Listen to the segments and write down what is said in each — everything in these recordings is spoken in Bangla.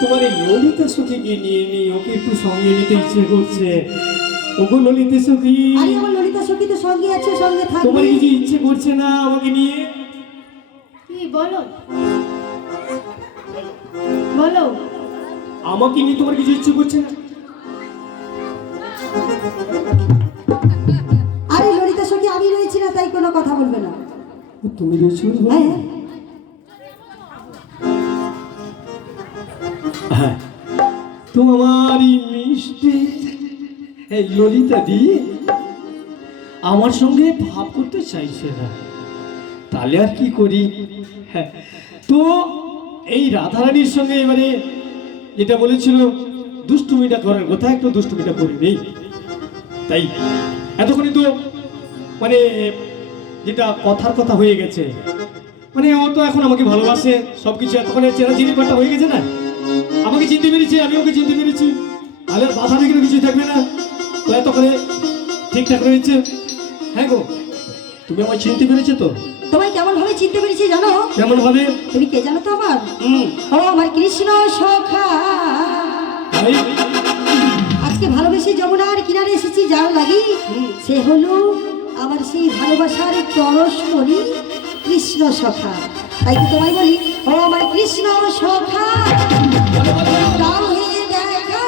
তোমার ললিতা সখীকে নিয়ে নিয়ে ওকে একটু সঙ্গে নিতে ইচ্ছে করছে। ওগো ললিতা সখী, আমার ললিতা সখী তো সঙ্গে আছে, সঙ্গে থাকবে। তোমার কিছু ইচ্ছে করছে না আমাকে নিয়ে? কি বলো বলো, আমাকে নিয়ে তোমার কিছু ইচ্ছে করছে না? আরে ললিতা সখী আমি রয়েছি না, তাই কোনো কথা বলবে না। তুমি রয়েছো? হ্যাঁ, তো আমার মিষ্টি এই ললিতা দি আমার সঙ্গে ভাব করতে চাইছে না, তাহলে আর কি করি? হ্যাঁ, তো এই রাধারানীর সঙ্গে এবারে যেটা বলেছিল দুষ্টুমিটা করার কথা, একটু দুষ্টুমিটা করি নেই। তাই এতক্ষণে তো মানে যেটা কথার কথা হয়ে গেছে, মানে ও তো এখন আমাকে ভালোবাসে, সবকিছু এতক্ষণে চেনা চিনিপাটা হয়ে গেছে না, আমাকে চিনতে পেরেছি, আমি ওকে চিনতে পেরেছি, তাহলে বাধা বিঘ্ন কিছুই থাকবে না। তো এতক্ষণে ঠিকঠাক রয়েছে। হ্যাঁ গো, তুমি আমায় চিনতে পেরেছো তো? তোমায় কেমন ভাবে চিনতে পেরেছি জানো? কেমন ভাবে? তুমি কে জানো তো? আমার ও আমার কৃষ্ণ সখা। আজকে ভালোবেসে যমুনার কিনারে এসেছি যার লাগি, সে হলো আমার সেই ভালোবাসার পরশমণি কৃষ্ণ সখা। তাই তো তোমায় বলি, ও আমার কৃষ্ণ সখা দাও হে দেখা,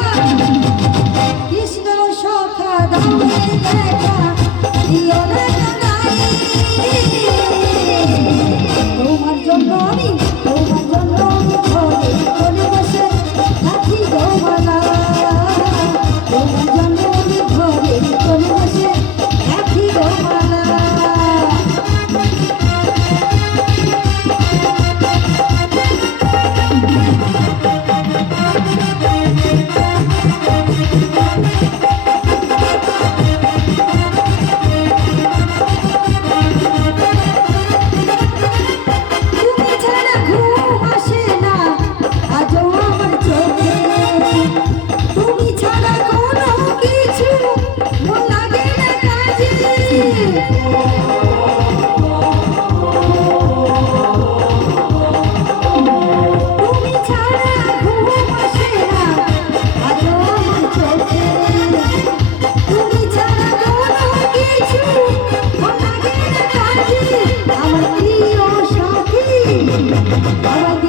কৃষ্ণ সখা দাও হে দেখা, দিও না জানাই তোমার জন্য আমি, তোমার জন্য আমি ঘরে ঘরে বসে থাকি গো মালা, তোমার জন্য আমি ঘরে ঘরে বসে থাকি গো মালা। আমার প্রিয় সাথী, আমার